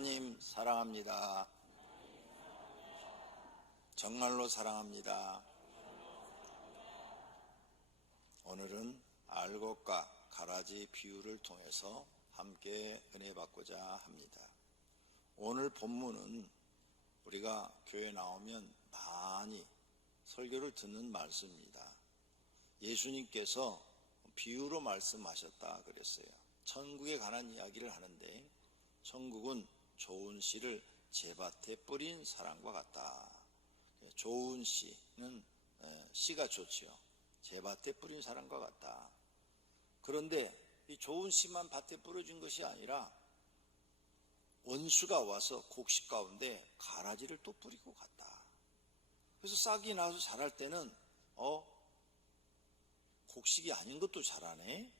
하나님 사랑합니다. 정말로 사랑합니다. 오늘은 알곡과 가라지 비유를 통해서 함께 은혜 받고자 합니다. 오늘 본문은 우리가 교회 나오면 많이 설교를 듣는 말씀입니다. 예수님께서 비유로 말씀하셨다 그랬어요. 천국에 관한 이야기를 하는데 천국은 좋은 씨를 제밭에 뿌린 사람과 같다. 좋은 씨는 씨가 좋지요. 제밭에 뿌린 사람과 같다. 그런데 이 좋은 씨만 밭에 뿌려진 것이 아니라 원수가 와서 곡식 가운데 가라지를 또 뿌리고 갔다. 그래서 싹이 나서 자랄 때는 곡식이 아닌 것도 자라네,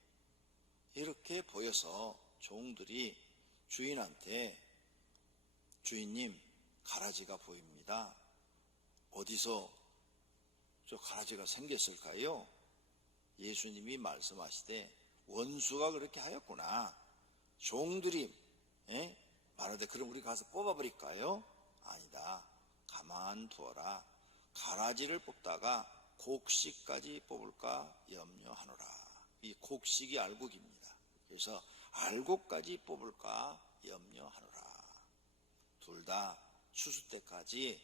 이렇게 보여서 종들이 주인한테 주인님, 가라지가 보입니다. 어디서 저 가라지가 생겼을까요? 예수님이 말씀하시되 원수가 그렇게 하였구나. 종들이 말하되 그럼 우리 가서 뽑아버릴까요? 아니다. 가만두어라. 가라지를 뽑다가 곡식까지 뽑을까 염려하노라. 이 곡식이 알곡입니다. 그래서 알곡까지 뽑을까 염려하노라. 둘 다 추수 때까지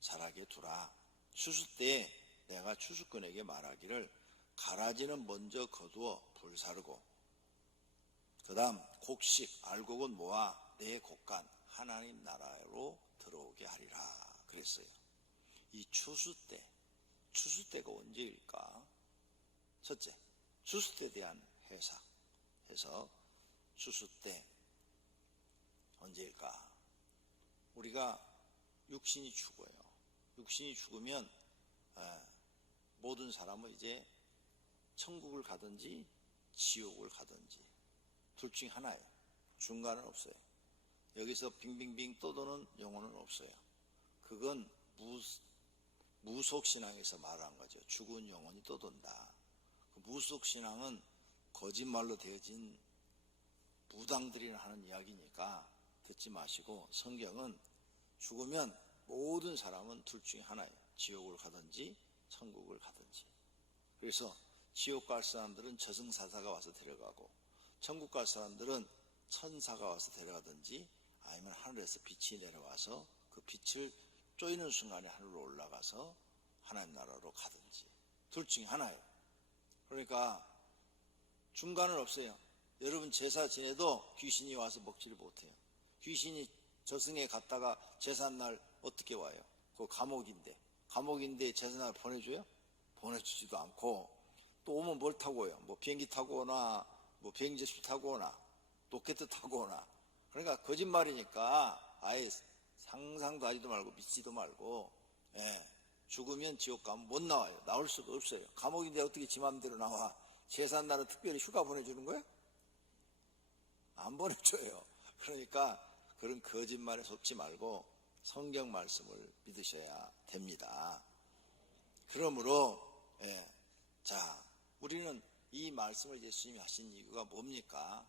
자라게 두라. 추수 때 내가 추수꾼에게 말하기를 가라지는 먼저 거두어 불사르고 그 다음 곡식 알곡은 모아 내 곳간 하나님 나라로 들어오게 하리라 그랬어요. 이 추수 때가 언제일까? 첫째, 추수 때에 대한 해석. 추수 때 언제일까? 우리가 육신이 죽어요. 육신이 죽으면 모든 사람은 이제 천국을 가든지 지옥을 가든지 둘 중 하나예요. 중간은 없어요. 여기서 빙빙빙 떠도는 영혼은 없어요. 그건 무속신앙에서 말한 거죠. 죽은 영혼이 떠돈다. 그 무속신앙은 거짓말로 되어진 무당들이 하는 이야기니까 듣지 마시고, 성경은 죽으면 모든 사람은 둘 중에 하나예요. 지옥을 가든지 천국을 가든지. 그래서 지옥 갈 사람들은 저승사자가 와서 데려가고, 천국 갈 사람들은 천사가 와서 데려가든지 아니면 하늘에서 빛이 내려와서 그 빛을 쪼이는 순간에 하늘로 올라가서 하나님 나라로 가든지, 둘 중에 하나예요. 그러니까 중간은 없어요. 여러분 제사 지내도 귀신이 와서 먹지를 못해요. 귀신이 저승에 갔다가 제삿날 어떻게 와요? 그거 감옥인데 제삿날 보내줘요? 보내주지도 않고, 또 오면 뭘 타고 와요? 뭐 비행기 타고 오나, 뭐 비행기 접시 타고 오나, 로켓 타고 오나. 그러니까 거짓말이니까 아예 상상도 하지도 말고 믿지도 말고, 죽으면 지옥 가면 못 나와요. 나올 수가 없어요. 감옥인데 어떻게 지 맘대로 나와? 제삿날은 특별히 휴가 보내주는 거예요? 안 보내줘요. 그러니까 그런 거짓말에 속지 말고 성경 말씀을 믿으셔야 됩니다. 그러므로 우리는 이 말씀을 예수님이 하신 이유가 뭡니까?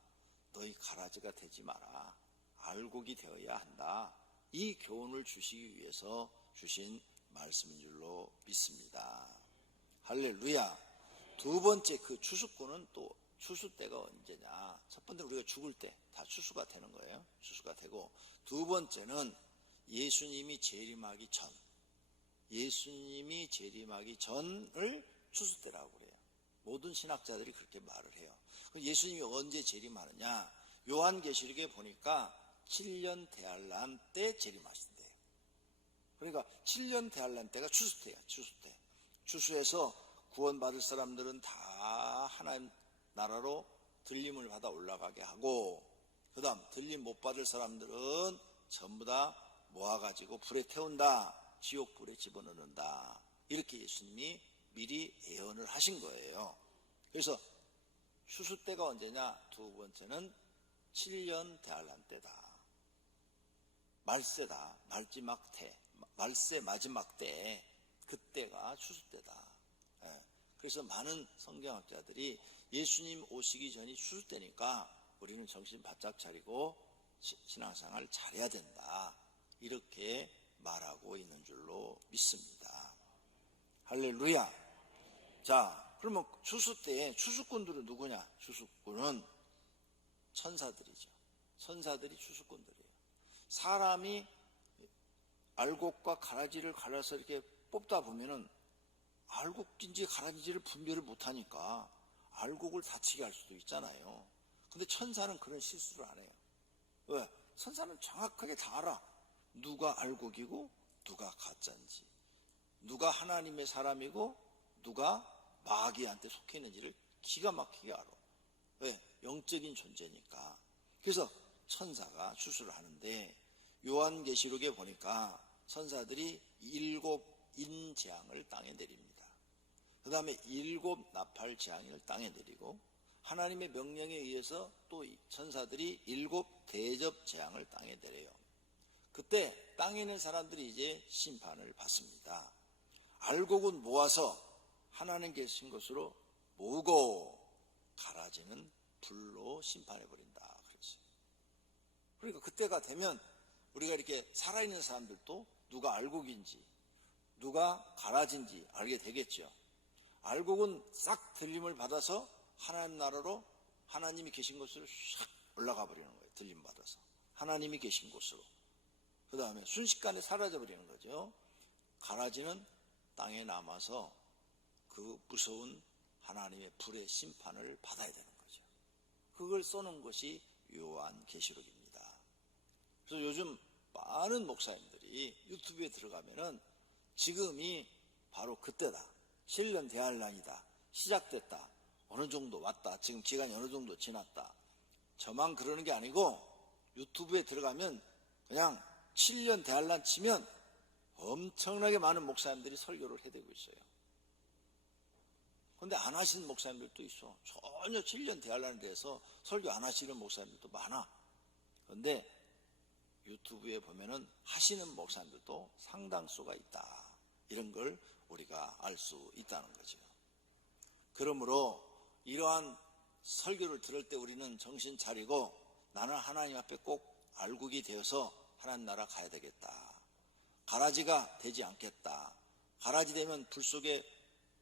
너희 가라지가 되지 마라. 알곡이 되어야 한다. 이 교훈을 주시기 위해서 주신 말씀인 줄로 믿습니다. 할렐루야. 두 번째, 그 추수꾼은 또 추수 때가 언제냐? 첫 번째, 우리가 죽을 때 다 추수가 되는 거예요. 추수가 되고, 두 번째는 예수님이 재림하기 전을 추수 때라고 그래요. 모든 신학자들이 그렇게 말을 해요. 예수님이 언제 재림하느냐? 요한계시록에 보니까 7년 대환란 때 재림하신대요. 그러니까 7년 대환란 때가 추수 때야. 추수 때. 추수해서 구원받을 사람들은 다 하나님 나라로 들림을 받아 올라가게 하고, 그 다음 들림 못 받을 사람들은 전부 다 모아가지고 불에 태운다. 지옥불에 집어넣는다. 이렇게 예수님이 미리 예언을 하신 거예요. 그래서 추수 때가 언제냐? 두 번째는 7년 대환란 때다. 말세다. 말세 마지막 때, 그때가 추수 때다. 그래서 많은 성경학자들이 예수님 오시기 전이 추수 때니까 우리는 정신 바짝 차리고 신앙생활 잘해야 된다. 이렇게 말하고 있는 줄로 믿습니다. 할렐루야. 자, 그러면 추수 때 추수꾼들은 누구냐? 추수꾼은 천사들이죠. 천사들이 추수꾼들이에요. 사람이 알곡과 가라지를 갈라서 이렇게 뽑다 보면은 알곡인지 가라지를 분별을 못하니까 알곡을 다치게 할 수도 있잖아요. 근데 천사는 그런 실수를 안 해요. 왜? 천사는 정확하게 다 알아. 누가 알곡이고 누가 가짜인지, 누가 하나님의 사람이고 누가 마귀한테 속해 있는지를 기가 막히게 알아. 왜? 영적인 존재니까. 그래서 천사가 추수를 하는데 요한계시록에 보니까 천사들이 7 인재앙을 땅에 내립니다. 그 다음에 7 나팔 재앙을 땅에 내리고 하나님의 명령에 의해서 또 천사들이 7 대접 재앙을 땅에 내려요. 그때 땅에 있는 사람들이 이제 심판을 받습니다. 알곡은 모아서 하나님 계신 것으로 모으고 가라지는 불로 심판해버린다 그랬어요. 그러니까 그때가 되면 우리가 이렇게 살아있는 사람들도 누가 알곡인지 누가 가라지인지 알게 되겠죠. 알곡은 싹 들림을 받아서 하나님 나라로 하나님이 계신 곳으로 샥 올라가 버리는 거예요. 들림 받아서 하나님이 계신 곳으로. 그 다음에 순식간에 사라져 버리는 거죠. 가라지는 땅에 남아서 그 무서운 하나님의 불의 심판을 받아야 되는 거죠. 그걸 써놓은 것이 요한계시록입니다. 그래서 요즘 많은 목사님들이 유튜브에 들어가면은 지금이 바로 그때다. 신년 대환란이다. 시작됐다. 어느 정도 왔다. 지금 기간이 어느 정도 지났다. 저만 그러는 게 아니고 유튜브에 들어가면 그냥 7년 대환란 치면 엄청나게 많은 목사님들이 설교를 해대고 있어요. 그런데 안 하시는 목사님들도 있어. 전혀 7년 대환란에 대해서 설교 안 하시는 목사님들도 많아. 그런데 유튜브에 보면은 하시는 목사님들도 상당수가 있다. 이런 걸 우리가 알 수 있다는 거죠. 그러므로 이러한 설교를 들을 때 우리는 정신 차리고 나는 하나님 앞에 꼭 알곡이 되어서 하나님 나라 가야 되겠다. 가라지가 되지 않겠다. 가라지 되면 불 속에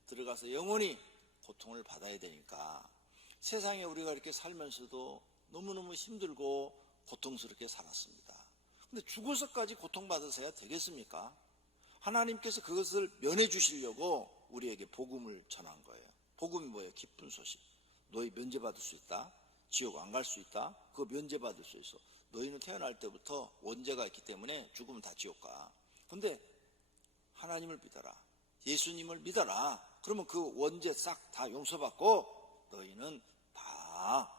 들어가서 영원히 고통을 받아야 되니까 세상에 우리가 이렇게 살면서도 너무너무 힘들고 고통스럽게 살았습니다. 근데 죽어서까지 고통받으셔야 되겠습니까? 하나님께서 그것을 면해 주시려고 우리에게 복음을 전한 거예요. 복음이 뭐예요? 기쁜 소식. 너희 면제받을 수 있다. 지옥 안 갈 수 있다. 그거 면제받을 수 있어. 너희는 태어날 때부터 원죄가 있기 때문에 죽으면 다 지옥 가. 근데 하나님을 믿어라. 예수님을 믿어라. 그러면 그 원죄 싹 다 용서받고 너희는 다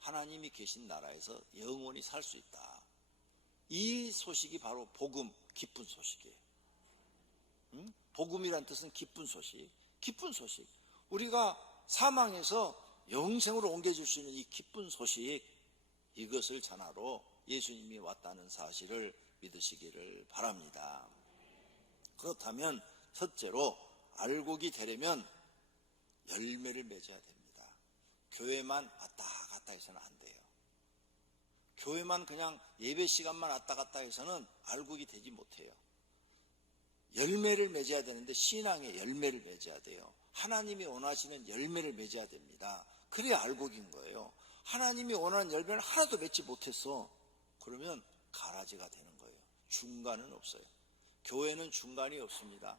하나님이 계신 나라에서 영원히 살 수 있다. 이 소식이 바로 복음, 기쁜 소식이에요. 복음이란 뜻은 기쁜 소식. 기쁜 소식. 우리가 사망에서 영생으로 옮겨줄 수 있는 이 기쁜 소식, 이것을 전하러 예수님이 왔다는 사실을 믿으시기를 바랍니다. 그렇다면 첫째로 알곡이 되려면 열매를 맺어야 됩니다. 교회만 왔다 갔다 해서는 안 돼요. 교회만 그냥 예배 시간만 왔다 갔다 해서는 알곡이 되지 못해요. 열매를 맺어야 되는데 신앙의 열매를 맺어야 돼요. 하나님이 원하시는 열매를 맺어야 됩니다. 그래야 알곡인 거예요. 하나님이 원하는 열매를 하나도 맺지 못했어. 그러면 가라지가 되는 거예요. 중간은 없어요. 교회는 중간이 없습니다.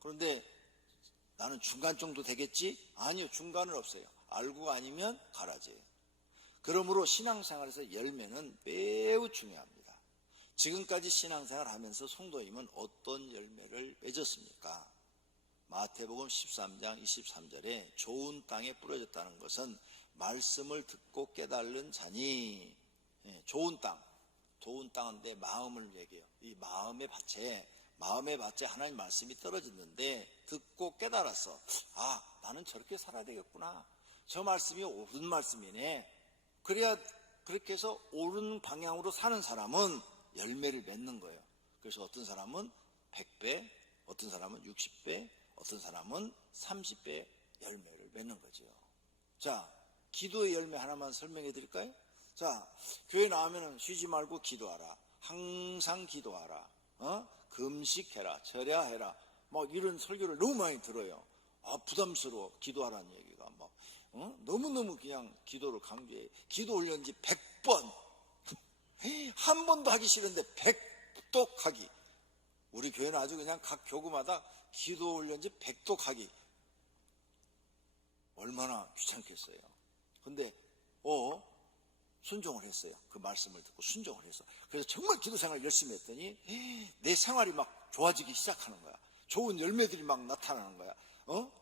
그런데 나는 중간 정도 되겠지? 아니요, 중간은 없어요. 알곡 아니면 가라지예요. 그러므로 신앙생활에서 열매는 매우 중요합니다. 지금까지 신앙생활을 하면서 성도님은 어떤 열매를 맺었습니까? 마태복음 13장 23절에 좋은 땅에 뿌려졌다는 것은 말씀을 듣고 깨달은 자니, 좋은 땅, 좋은 땅인데 마음을 얘기해요. 이 마음의 밭에 하나님 말씀이 떨어졌는데 듣고 깨달았어. 아, 나는 저렇게 살아야 되겠구나. 저 말씀이 옳은 말씀이네. 그래야 그렇게 해서 옳은 방향으로 사는 사람은 열매를 맺는 거예요. 그래서 어떤 사람은 100배, 어떤 사람은 60배, 어떤 사람은 30배 열매를 맺는 거죠. 자, 기도의 열매 하나만 설명해 드릴까요? 자, 교회 나오면은 쉬지 말고 기도하라. 항상 기도하라. 금식해라. 절야해라. 막 이런 설교를 너무 많이 들어요. 부담스러워. 기도하라는 얘기가 막 너무너무 그냥 기도를 강조해. 기도 올린 지 100번. 한 번도 하기 싫은데 100독 하기. 우리 교회는 아주 그냥 각 교구마다 기도 올린 지 100독 하기. 얼마나 귀찮겠어요. 근데 순종을 했어요. 그 말씀을 듣고 순종을 했어. 그래서 정말 기도 생활 열심히 했더니 내 생활이 막 좋아지기 시작하는 거야. 좋은 열매들이 막 나타나는 거야.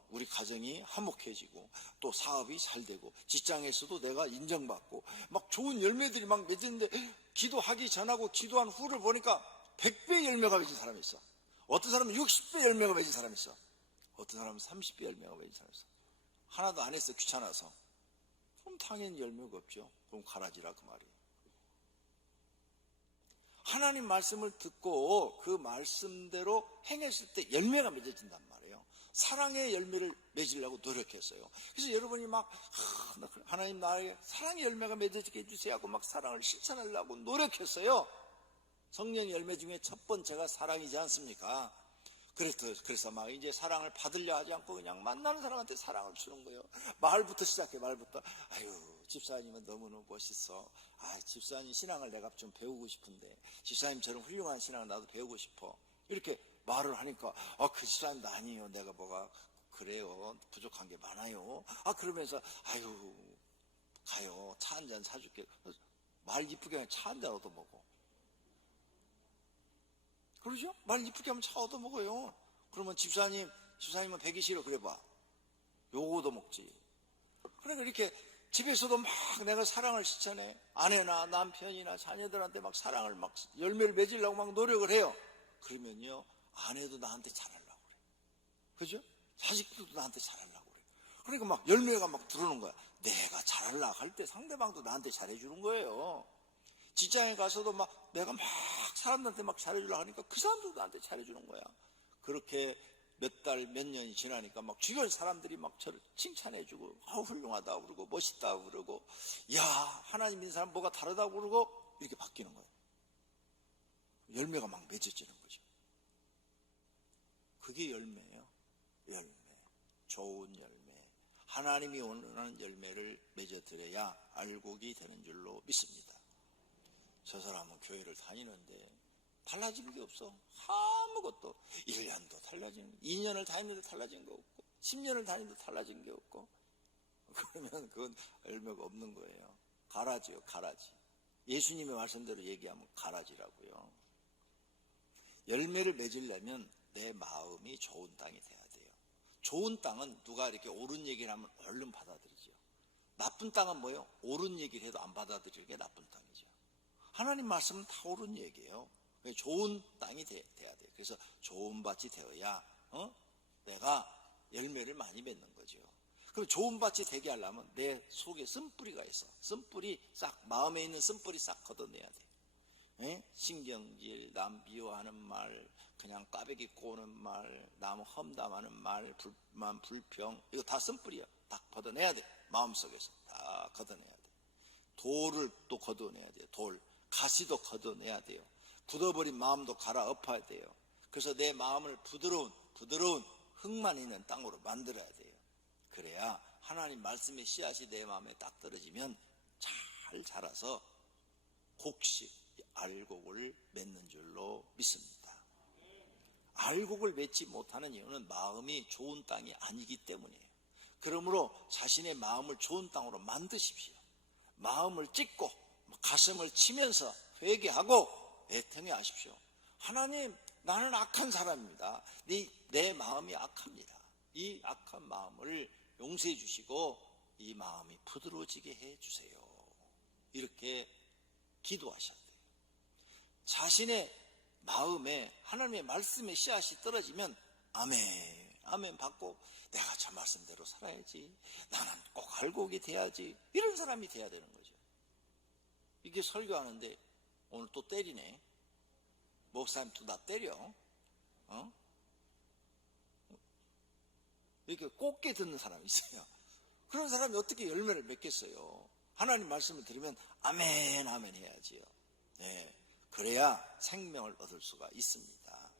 우리 가정이 화목해지고 또 사업이 잘 되고 직장에서도 내가 인정받고 막 좋은 열매들이 막 맺었는데 기도하기 전하고 기도한 후를 보니까 100배 열매가 맺은 사람이 있어. 어떤 사람은 60배 열매가 맺은 사람이 있어. 어떤 사람은 30배 열매가 맺은 사람이 있어. 하나도 안 했어. 귀찮아서. 그럼 당연히 열매가 없죠. 그럼 가라지라 그 말이에요. 하나님 말씀을 듣고 그 말씀대로 행했을 때 열매가 맺어진단 말이에요. 사랑의 열매를 맺으려고 노력했어요. 그래서 여러분이 막 하나님 나에게 사랑의 열매가 맺어지게 해주세요 하고 막 사랑을 실천하려고 노력했어요. 성령 열매 중에 첫 번째가 사랑이지 않습니까? 그래서 막 이제 사랑을 받으려 하지 않고 그냥 만나는 사람한테 사랑을 주는 거예요. 말부터 시작해. 말부터. 아유, 집사님은 너무너무 멋있어. 집사님 신앙을 내가 좀 배우고 싶은데 집사님처럼 훌륭한 신앙을 나도 배우고 싶어. 이렇게 말을 하니까 그 집사님도 아니에요. 내가 뭐가 그래요. 부족한 게 많아요. 그러면서 아유 가요. 차 한 잔 사줄게. 말 이쁘게 하면 차 한 잔 얻어먹어. 그러죠? 말 이쁘게 하면 차 얻어먹어요. 그러면 집사님은 배기 싫어. 그래봐. 요거 얻어먹지. 그러니까 이렇게 집에서도 막 내가 사랑을 실천해. 아내나 남편이나 자녀들한테 막 사랑을 막 열매를 맺으려고 막 노력을 해요. 그러면요, 아내도 나한테 잘하려고 그래. 그죠? 자식들도 나한테 잘하려고 그래. 그러니까 막 열매가 막 들어오는 거야. 내가 잘하려고 할 때 상대방도 나한테 잘해주는 거예요. 직장에 가서도 막 내가 막 사람들한테 막 잘해주려고 하니까 그 사람들도 나한테 잘해주는 거야. 그렇게 몇 달, 몇 년이 지나니까 막 주변 사람들이 막 저를 칭찬해주고 훌륭하다고 그러고 멋있다고 그러고 야, 하나님 믿는 사람 뭐가 다르다고 그러고 이렇게 바뀌는 거예요. 열매가 막 맺어지는 거죠. 그게 열매예요. 열매. 좋은 열매. 하나님이 원하는 열매를 맺어드려야 알곡이 되는 줄로 믿습니다. 저 사람은 교회를 다니는데 달라진 게 없어. 아무것도. 1년도 달라지는 거, 2년을 다니는데 달라진 거 없고 10년을 다니는데 달라진 게 없고 그러면 그건 열매가 없는 거예요. 가라지요. 가라지. 예수님의 말씀대로 얘기하면 가라지라고요. 열매를 맺으려면 내 마음이 좋은 땅이 돼야 돼요. 좋은 땅은 누가 이렇게 옳은 얘기를 하면 얼른 받아들이죠. 나쁜 땅은 뭐예요? 옳은 얘기를 해도 안 받아들이는 게 나쁜 땅이죠. 하나님 말씀은 다 옳은 얘기예요. 좋은 땅이 돼야 돼요. 그래서 좋은 밭이 되어야 내가 열매를 많이 맺는 거죠. 그럼 좋은 밭이 되게 하려면 내 속에 쓴뿌리가 있어. 쓴뿌리 싹, 마음에 있는 쓴뿌리 싹 걷어내야 돼. 신경질, 남 미워하는 말, 그냥 까베기 꼬는 말, 남 험담하는 말, 불만, 불평, 이거 다 쓴뿌리야. 다 걷어내야 돼. 마음속에서 다 걷어내야 돼. 돌을 또 걷어내야 돼요. 돌, 가시도 걷어내야 돼요. 굳어버린 마음도 갈아엎어야 돼요. 그래서 내 마음을 부드러운 흙만 있는 땅으로 만들어야 돼요. 그래야 하나님 말씀의 씨앗이 내 마음에 딱 떨어지면 잘 자라서 곡식, 알곡을 맺는 줄로 믿습니다. 알곡을 맺지 못하는 이유는 마음이 좋은 땅이 아니기 때문이에요. 그러므로 자신의 마음을 좋은 땅으로 만드십시오. 마음을 찢고 가슴을 치면서 회개하고 애통해 하십시오. 하나님, 나는 악한 사람입니다. 내 마음이 악합니다. 이 악한 마음을 용서해 주시고 이 마음이 부드러워지게 해 주세요. 이렇게 기도하셔야 돼요. 자신의 마음에 하나님의 말씀의 씨앗이 떨어지면 아멘 받고 내가 저 말씀대로 살아야지. 나는 꼭 알곡이 돼야지. 이런 사람이 돼야 되는 거죠. 이게 설교하는데 오늘 또 때리네. 목사님 또 나 때려. 이렇게 곱게 듣는 사람이 있어요. 그런 사람이 어떻게 열매를 맺겠어요? 하나님 말씀을 들으면 아멘 아멘 해야지요. 네, 그래야 생명을 얻을 수가 있습니다.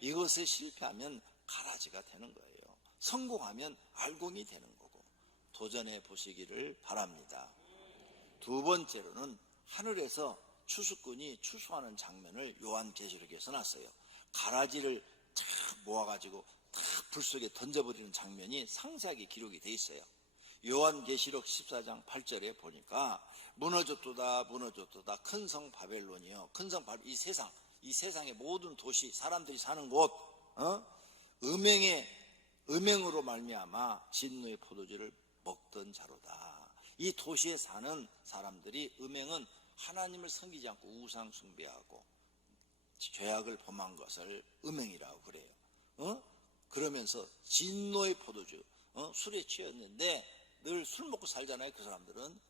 이것에 실패하면 가라지가 되는 거예요. 성공하면 알곡이 되는 거고, 도전해 보시기를 바랍니다. 두 번째로는 하늘에서 추수꾼이 추수하는 장면을 요한계시록에서 놨어요. 가라지를 탁 모아가지고 탁 불 속에 던져버리는 장면이 상세하게 기록이 돼 있어요. 요한계시록 14장 8절에 보니까 무너졌도다 무너졌도다 큰 성 바벨론이요, 큰 성 바벨론, 이 세상의 모든 도시, 사람들이 사는 곳, 음행으로 말미암아 진노의 포도주를 먹던 자로다. 이 도시에 사는 사람들이, 음행은 하나님을 섬기지 않고 우상 숭배하고 죄악을 범한 것을 음행이라고 그래요. 그러면서 진노의 포도주, 술에 취했는데, 늘 술 먹고 살잖아요. 그 사람들은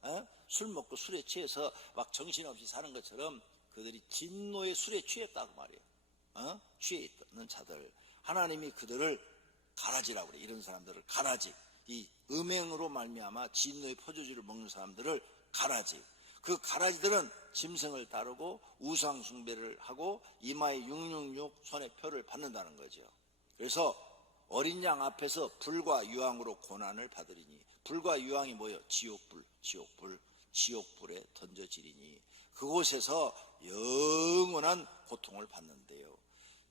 술 먹고 술에 취해서 막 정신없이 사는 것처럼 그들이 진노의 술에 취했다고 말이에요. 취해 있는 자들, 하나님이 그들을 가라지라고 그래요. 이런 사람들을 가라지, 이 음행으로 말미암아 진노의 포도주를 먹는 사람들을 가라지. 그 가라지들은 짐승을 따르고 우상 숭배를 하고 이마에 666 손에 표를 받는다는 거죠. 그래서 어린 양 앞에서 불과 유황으로 고난을 받으리니, 불과 유황이 뭐예요? 지옥불에 던져지리니 그곳에서 영원한 고통을 받는데요.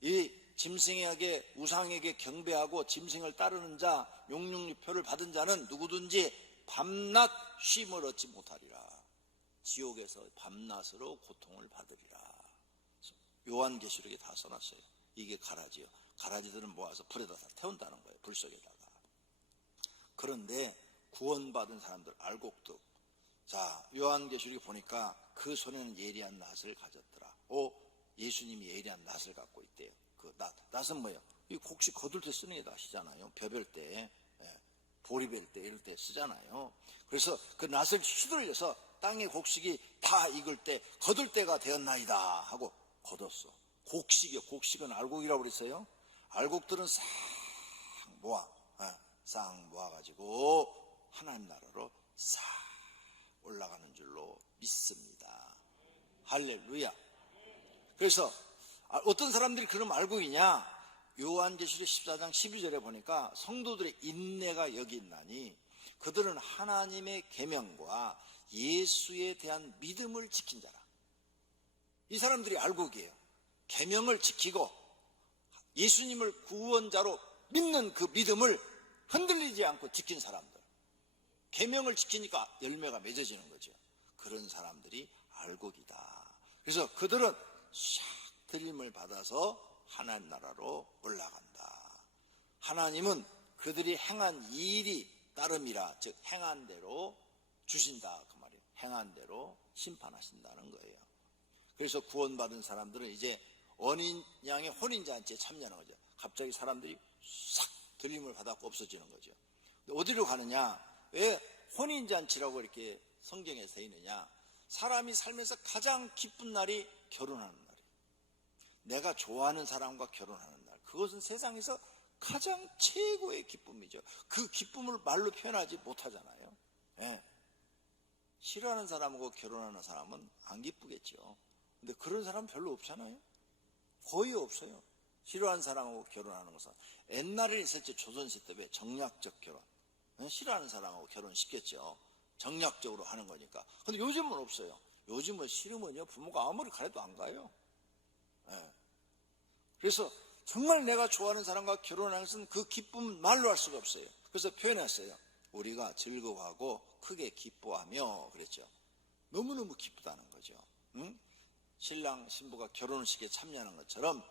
이 짐승에게, 우상에게 경배하고 짐승을 따르는 자, 666표를 받은 자는 누구든지 밤낮 쉼을 얻지 못하리라. 지옥에서 밤낮으로 고통을 받으리라. 요한계시록에 다 써놨어요. 이게 가라지요. 가라지들은 모아서 불에다 다 태운다는 거예요. 불 속에다가. 그런데 구원받은 사람들, 알곡들, 자, 요한계시록에 보니까 그 손에는 예리한 낫을 가졌더라. 예수님이 예리한 낫을 갖고 있대요. 그 낫은 뭐예요? 이 곡식 거둘 때 쓰는 게 낫이잖아요. 벼벨 때, 보리 벨 때, 이럴 때 쓰잖아요. 그래서 그 낫을 휘둘려서 땅의 곡식이 다 익을 때 거둘 때가 되었나이다 하고 거뒀어. 곡식이요. 곡식은 알곡이라고 그랬어요. 알곡들은 싹 모아가지고 하나님 나라로 싹 올라가는 줄로 믿습니다. 할렐루야. 그래서 어떤 사람들이 그럼 알곡이냐? 요한계시록 14장 12절에 보니까 성도들의 인내가 여기 있나니 그들은 하나님의 계명과 예수에 대한 믿음을 지킨 자라. 이 사람들이 알곡이에요. 계명을 지키고 예수님을 구원자로 믿는 그 믿음을 흔들리지 않고 지킨 사람들. 계명을 지키니까 열매가 맺어지는 거죠. 그런 사람들이 알곡이다. 그래서 그들은 샥 들림을 받아서 하나님 나라로 올라간다. 하나님은 그들이 행한 일이 따름이라, 즉 행한 대로 주신다 그 말이에요. 행한 대로 심판하신다는 거예요. 그래서 구원받은 사람들은 이제 어린 양의 혼인잔치에 참여하는 거죠. 갑자기 사람들이 싹 들림을 받았고 없어지는 거죠. 어디로 가느냐? 왜 혼인잔치라고 이렇게 성경에 써 있느냐? 사람이 살면서 가장 기쁜 날이 결혼하는 날이에요. 내가 좋아하는 사람과 결혼하는 날. 그것은 세상에서 가장 최고의 기쁨이죠. 그 기쁨을 말로 표현하지 못하잖아요. 싫어하는 사람하고 결혼하는 사람은 안 기쁘겠죠. 근데 그런 사람 별로 없잖아요. 거의 없어요. 싫어하는 사람하고 결혼하는 것은. 옛날에 있었죠. 조선시대에 정략적 결혼. 싫어하는 사람하고 결혼시켰죠. 정략적으로 하는 거니까. 근데 요즘은 없어요. 요즘은 싫으면요, 부모가 아무리 가래도 안 가요. 그래서 정말 내가 좋아하는 사람과 결혼하는 것은 그 기쁨 말로 할 수가 없어요. 그래서 표현했어요. 우리가 즐거워하고 크게 기뻐하며 그랬죠. 너무너무 기쁘다는 거죠. 신랑 신부가 결혼식에 참여하는 것처럼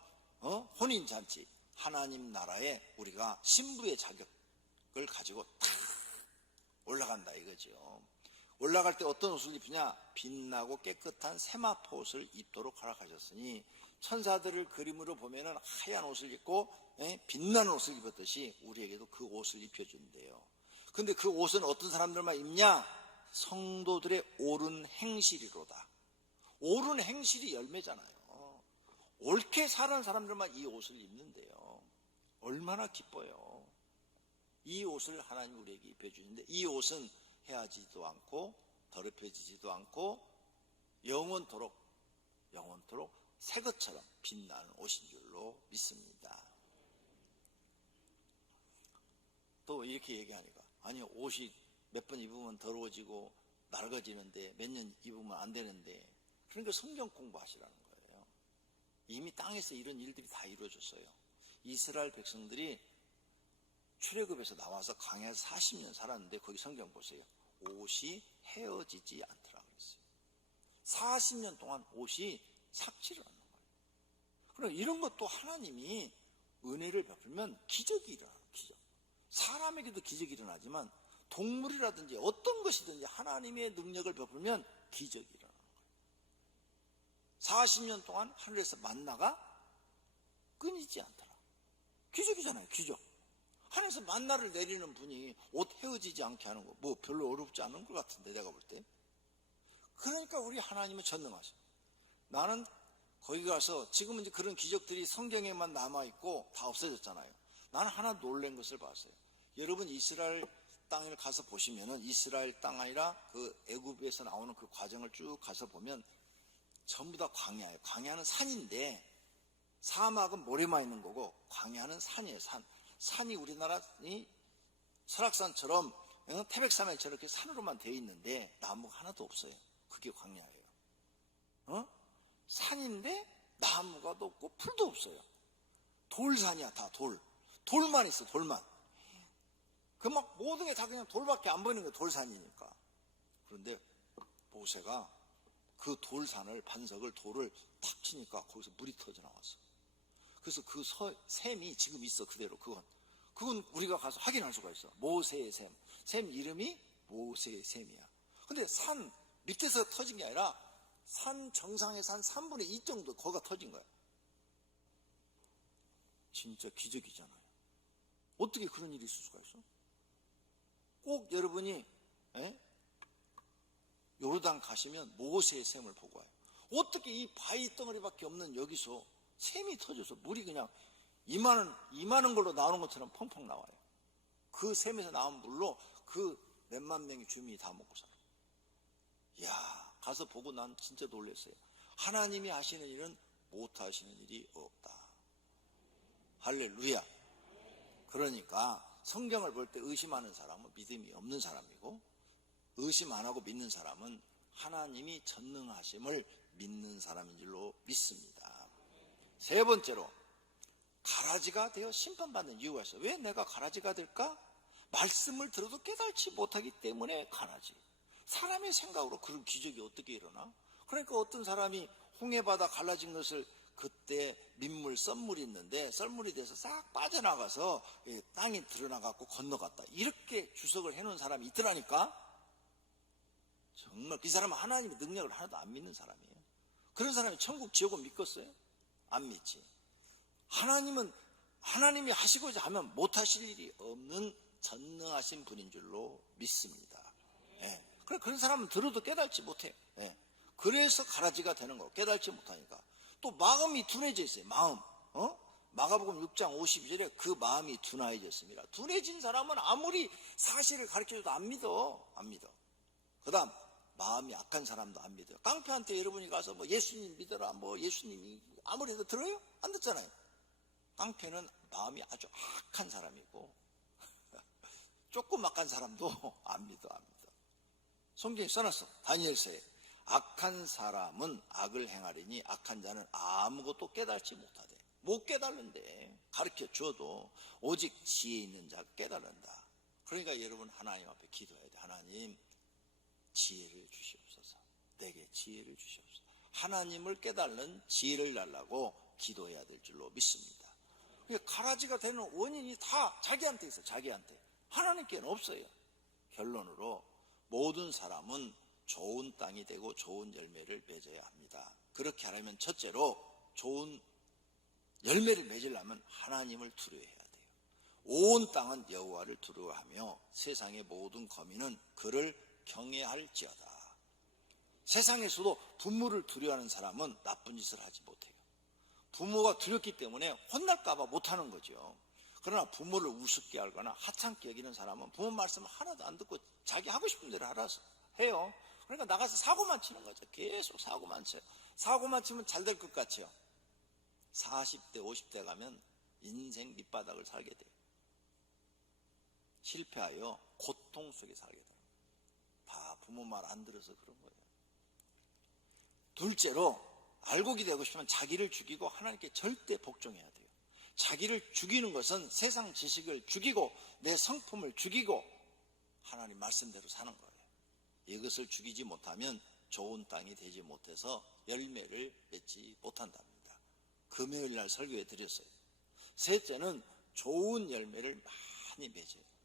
혼인잔치, 하나님 나라에 우리가 신부의 자격을 가지고 탁 올라간다 이거죠. 올라갈 때 어떤 옷을 입으냐? 빛나고 깨끗한 세마포 옷을 입도록 허락하셨으니 천사들을 그림으로 보면은 하얀 옷을 입고 빛나는 옷을 입었듯이 우리에게도 그 옷을 입혀준대요. 근데 그 옷은 어떤 사람들만 입냐? 성도들의 옳은 행실이로다. 옳은 행실이 열매잖아요. 옳게 사는 사람들만 이 옷을 입는데요. 얼마나 기뻐요. 이 옷을 하나님 우리에게 입혀주는데 이 옷은 헤어지지도 않고 더럽혀지지도 않고 영원토록 새 것처럼 빛나는 옷인 줄로 믿습니다. 또 이렇게 얘기하니까, 아니 옷이 몇 번 입으면 더러워지고 낡아지는데 몇 년 입으면 안 되는데, 그러니까 성경 공부하시라는 거예요. 이미 땅에서 이런 일들이 다 이루어졌어요. 이스라엘 백성들이 출애굽에서 나와서 광야에서 40년 살았는데 거기 성경 보세요. 옷이 헤어지지 않더라 그랬어요. 40년 동안 옷이 삭지를 않는 거예요. 그럼 이런 것도 하나님이 은혜를 베풀면 기적이 일어나요. 기적. 사람에게도 기적이 일어나지만 동물이라든지 어떤 것이든지 하나님의 능력을 베풀면 기적이 일어나는 거예요. 40년 동안 하늘에서 만나가 끊이지 않더라. 기적이잖아요. 기적. 하늘에서 만나를 내리는 분이 옷 헤어지지 않게 하는 거 뭐 별로 어렵지 않은 것 같은데, 내가 볼 때. 그러니까 우리 하나님은 전능하셔. 나는 거기 가서, 지금은 이제 그런 기적들이 성경에만 남아있고 다 없어졌잖아요. 나는 하나 놀란 것을 봤어요. 여러분 이스라엘 땅을 가서 보시면은, 이스라엘 땅 아니라 그 애굽에서 나오는 그 과정을 쭉 가서 보면 전부 다 광야예요. 광야는 산인데 사막은 모래만 있는 거고 광야는 산이에요. 산이 우리나라 설악산처럼 태백산맥처럼 이렇게 산으로만 되어 있는데 나무가 하나도 없어요. 그게 광야예요. 산인데 나무가 없고 풀도 없어요. 돌산이야. 다 돌만 있어. 돌만. 그 막 모든 게 다 그냥 돌밖에 안 보이는 거예요. 돌산이니까. 그런데 모세가 그 돌산을, 반석을, 돌을 탁 치니까 거기서 물이 터져 나왔어. 그래서 그 샘이 지금 있어. 그대로. 그건 우리가 가서 확인할 수가 있어. 모세의 샘. 샘 이름이 모세의 샘이야. 근데 산 밑에서 터진 게 아니라 산 정상에서 한 3분의 2 정도 거기가 터진 거야. 진짜 기적이잖아요. 어떻게 그런 일이 있을 수가 있어? 꼭 여러분이 요르단 가시면 모세의 샘을 보고 와요. 어떻게 이 바위 덩어리밖에 없는 여기서 샘이 터져서 물이 그냥 이만한 걸로 나오는 것처럼 펑펑 나와요. 그 샘에서 나온 물로 그 몇만 명의 주민이 다 먹고 살아요. 이야, 가서 보고 난 진짜 놀랐어요. 하나님이 하시는 일은 못 하시는 일이 없다. 할렐루야. 그러니까 성경을 볼 때 의심하는 사람은 믿음이 없는 사람이고, 의심 안 하고 믿는 사람은 하나님이 전능하심을 믿는 사람인 줄로 믿습니다. 세 번째로, 가라지가 되어 심판받는 이유가 있어요. 왜 내가 가라지가 될까? 말씀을 들어도 깨달지 못하기 때문에 가라지. 사람의 생각으로 그런 기적이 어떻게 일어나? 그러니까 어떤 사람이 홍해바다 갈라진 것을, 그때 민물, 썰물이 있는데 썰물이 돼서 싹 빠져나가서 땅이 드러나갖고 건너갔다. 이렇게 주석을 해놓은 사람이 있더라니까. 정말 그 사람은 하나님의 능력을 하나도 안 믿는 사람이에요. 그런 사람이 천국 지옥을 믿겠어요? 안 믿지. 하나님이 하시고자 하면 못하실 일이 없는 전능하신 분인 줄로 믿습니다. 그런 사람은 들어도 깨달지 못해요. 그래서 가라지가 되는 거, 깨달지 못하니까. 또 마음이 둔해져 있어요. 마음. 마가복음 6장 52절에 그 마음이 둔해졌습니다. 둔해진 사람은 아무리 사실을 가르쳐줘도 안 믿어. 그 다음, 마음이 악한 사람도 안 믿어요. 깡패한테 여러분이 가서 뭐 예수님 믿어라, 뭐 예수님이 아무리 해도 들어요? 안 듣잖아요. 깡패는 마음이 아주 악한 사람이고 조금 악한 사람도 안 믿어. 성경에 써놨어. 다니엘서에 악한 사람은 악을 행하리니 악한 자는 아무것도 깨달지 못하되. 못 깨달는데 가르쳐 줘도 오직 지혜 있는 자가 깨달는다. 그러니까 여러분 하나님 앞에 기도해야 돼. 하나님 지혜를 주시옵소서. 내게 지혜를 주시옵소서. 하나님을 깨달는 지혜를 달라고 기도해야 될 줄로 믿습니다. 가라지가 되는 원인이 다 자기한테 있어. 자기한테. 하나님께는 없어요. 결론으로 모든 사람은 좋은 땅이 되고 좋은 열매를 맺어야 합니다. 그렇게 하려면 첫째로 좋은 열매를 맺으려면 하나님을 두려워해야 돼요. 온 땅은 여호와를 두려워하며 세상의 모든 거민은 그를 경외할지어다. 세상에서도 부모를 두려워하는 사람은 나쁜 짓을 하지 못해요. 부모가 두렵기 때문에 혼날까봐 못하는 거죠. 그러나 부모를 우습게 알거나 하찮게 여기는 사람은 부모 말씀 하나도 안 듣고 자기 하고 싶은 대로 알아서 해요. 그러니까 나가서 사고만 치는 거죠. 계속 사고만 쳐요. 사고만 치면 잘 될 것 같죠. 40대, 50대 가면 인생 밑바닥을 살게 돼요. 실패하여 고통 속에 살게 돼요. 부모 말 안 들어서 그런 거예요. 둘째로, 알곡이 되고 싶으면 자기를 죽이고 하나님께 절대 복종해야 돼요. 자기를 죽이는 것은 세상 지식을 죽이고 내 성품을 죽이고 하나님 말씀대로 사는 거예요. 이것을 죽이지 못하면 좋은 땅이 되지 못해서 열매를 맺지 못한답니다. 금요일 날 설교해 드렸어요. 셋째는 좋은 열매를 많이 맺어야 돼요.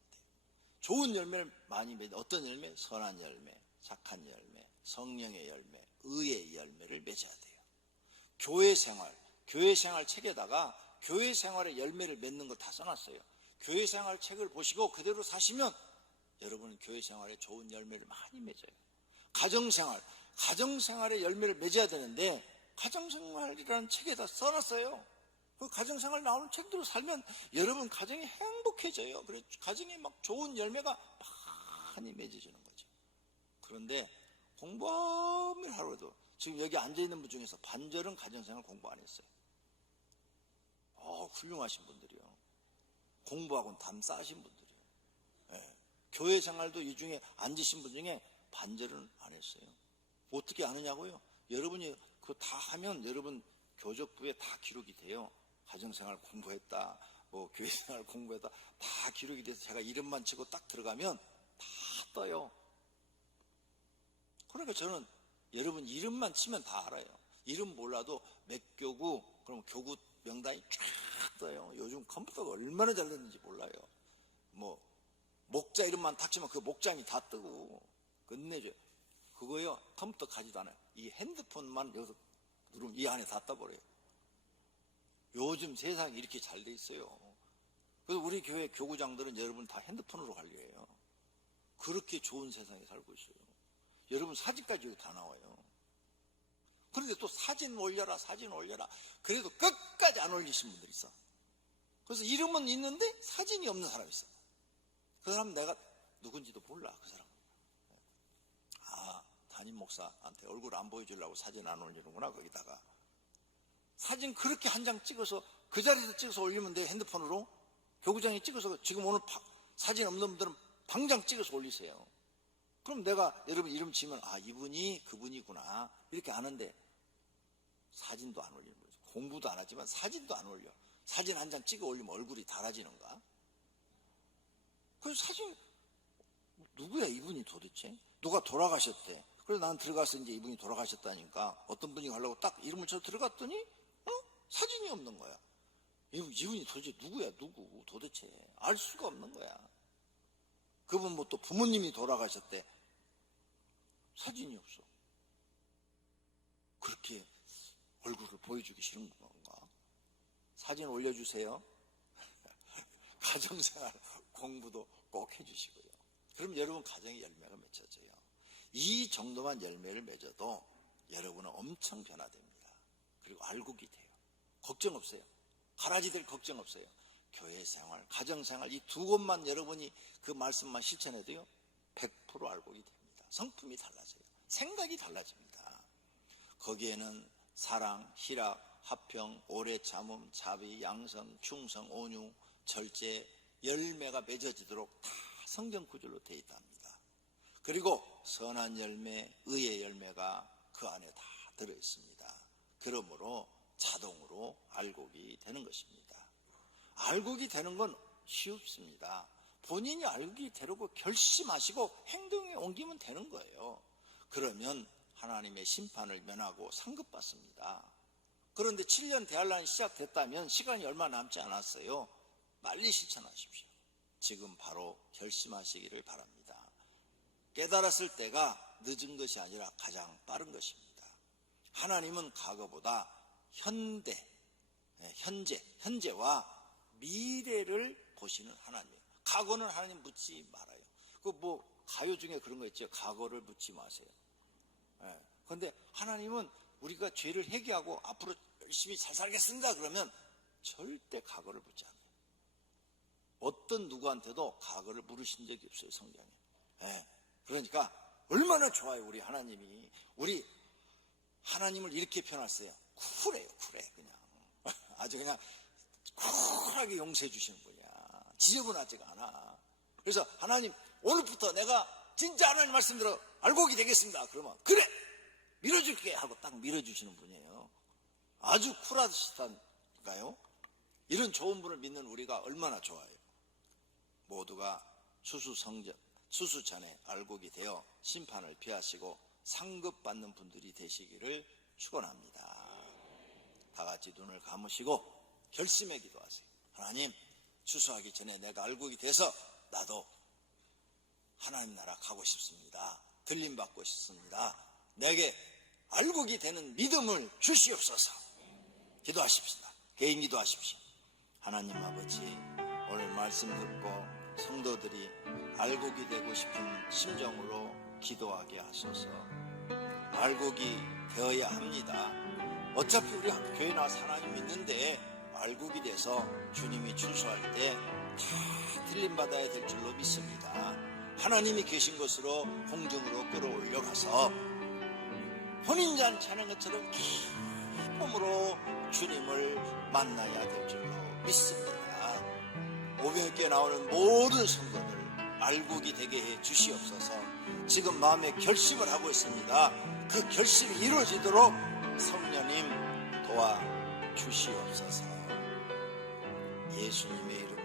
좋은 열매를 많이 맺어. 어떤 열매? 선한 열매, 착한 열매, 성령의 열매, 의의 열매를 맺어야 돼요. 교회 생활 책에다가 교회 생활의 열매를 맺는 거 다 써놨어요. 교회 생활 책을 보시고 그대로 사시면 여러분은 교회 생활에 좋은 열매를 많이 맺어요. 가정생활의 열매를 맺어야 되는데 가정생활이라는 책에다 써놨어요. 그 가정생활 나오는 책대로 살면 여러분 가정이 행복해져요. 그래서 가정에 막 좋은 열매가 많이 맺어지는 거죠. 그런데 공부를 하루에도 지금 여기 앉아있는 분 중에서 반절은 가정생활 공부 안 했어요. 훌륭하신 분들이요. 공부하고는 담 쌓으신 분들이에요. 네. 교회 생활도 이 중에 앉으신 분 중에 반절은 안 했어요. 어떻게 아느냐고요? 여러분이 그거 다 하면 여러분 교적부에 다 기록이 돼요. 가정생활 공부했다, 교회생활 공부했다, 다 기록이 돼서 제가 이름만 치고 딱 들어가면 다 떠요. 그러니까 저는 여러분 이름만 치면 다 알아요. 이름 몰라도 몇 교구, 그럼 교구 명단이 쫙 떠요. 요즘 컴퓨터가 얼마나 잘 됐는지 몰라요. 목자 이름만 탁 치면 그 목장이 다 뜨고 끝내줘요. 그거요, 컴퓨터 가지도 않아요. 이 핸드폰만 여기서 누르면 이 안에 다 떠버려요. 요즘 세상이 이렇게 잘 돼 있어요. 그래서 우리 교회 교구장들은 여러분 다 핸드폰으로 관리해요. 그렇게 좋은 세상에 살고 있어요. 여러분 사진까지 여기 다 나와요. 그런데 또 사진 올려라. 그래도 끝까지 안 올리신 분들이 있어. 그래서 이름은 있는데 사진이 없는 사람이 있어. 그 사람은 내가 누군지도 몰라. 그 사람. 담임 목사한테 얼굴 안 보여주려고 사진 안 올리는구나. 거기다가 사진 그렇게 한 장 찍어서 그 자리에서 찍어서 올리면 돼. 핸드폰으로. 교구장에 찍어서 지금 오늘 사진 없는 분들은 당장 찍어서 올리세요. 그럼 내가 여러분 이름 치면 이분이 그분이구나 이렇게 아는데 사진도 안 올리는 거죠. 공부도 안 하지만 사진도 안 올려. 사진 한 장 찍어 올리면 얼굴이 달아지는가? 그래서 사진 누구야 이분이 도대체? 누가 돌아가셨대. 그래서 난 들어가서 이제 이분이 돌아가셨다니까 어떤 분이 가려고 딱 이름을 쳐 들어갔더니 사진이 없는 거야. 이분이 도대체 누구야? 누구 도대체 알 수가 없는 거야. 그분 또 부모님이 돌아가셨대. 사진이 없어. 그렇게 얼굴을 보여주기 싫은 건가? 사진 올려주세요. 가정생활 공부도 꼭 해주시고요. 그럼 여러분 가정의 열매가 맺혀져요. 이 정도만 열매를 맺어도 여러분은 엄청 변화됩니다. 그리고 알곡이 돼요. 걱정 없어요. 가라지 될 걱정 없어요. 교회생활, 가정생활 이 두 곳만 여러분이 그 말씀만 실천해도요 100% 알곡이 됩니다. 성품이 달라져요. 생각이 달라집니다. 거기에는 사랑, 희락, 화평, 오래 참음, 자비, 양선, 충성, 온유, 절제, 열매가 맺어지도록 다 성경 구절로 되어 있답니다. 그리고 선한 열매, 의의 열매가 그 안에 다 들어있습니다. 그러므로 자동으로 알곡이 되는 것입니다. 알곡이 되는 건 쉽습니다. 본인이 알곡이 되려고 결심하시고 행동에 옮기면 되는 거예요. 그러면 하나님의 심판을 면하고 상급받습니다. 그런데 7년 대환란이 시작됐다면 시간이 얼마 남지 않았어요. 빨리 실천하십시오. 지금 바로 결심하시기를 바랍니다. 깨달았을 때가 늦은 것이 아니라 가장 빠른 것입니다. 하나님은 과거보다 현재와 미래를 보시는 하나님이에요. 과거는 하나님 묻지 말아요. 가요 중에 그런 거 있죠. 과거를 묻지 마세요. 그런데 하나님은 우리가 죄를 회개하고 앞으로 열심히 잘 살겠습니다 그러면 절대 과거를 묻지 않아요. 어떤 누구한테도 과거를 물으신 적이 없어요, 성경에. 그러니까 얼마나 좋아요. 우리 하나님이. 우리 하나님을 이렇게 표현했어요. 쿨해요. 쿨해. 그냥 아주 그냥 쿨하게 용서해 주시는 분이야. 지저분하지가 않아. 그래서 하나님, 오늘부터 내가 진짜 하나님 말씀대로 알곡이 되겠습니다. 그러면 그래, 밀어줄게 하고 딱 밀어주시는 분이에요. 아주 쿨하시다니까요. 이런 좋은 분을 믿는 우리가 얼마나 좋아요. 모두가 수수전에 알곡이 되어 심판을 피하시고 상급받는 분들이 되시기를 축원합니다. 다 같이 눈을 감으시고 결심해 기도하세요. 하나님, 추수하기 전에 내가 알곡이 돼서 나도 하나님 나라 가고 싶습니다. 들림 받고 싶습니다. 내게 알곡이 되는 믿음을 주시옵소서. 기도하십시다. 개인 기도하십시오. 하나님 아버지, 오늘 말씀 듣고 성도들이 알곡이 되고 싶은 심정으로 기도하게 하소서. 알곡이 되어야 합니다. 어차피 우리 교회 나와서 하나님 믿는데 알곡이 돼서 주님이 추수할 때 다 들림받아야 될 줄로 믿습니다. 하나님이 계신 곳으로 공중으로 끌어올려가서 혼인잔치하는 것처럼 기쁨으로 주님을 만나야 될 줄로 믿습니다. 오병이교회 나오는 모든 성도들 알곡이 되게 해 주시옵소서. 지금 마음에 결심을 하고 있습니다. 그 결심이 이루어지도록 성령님 도와 주시옵소서. 예수님의 이름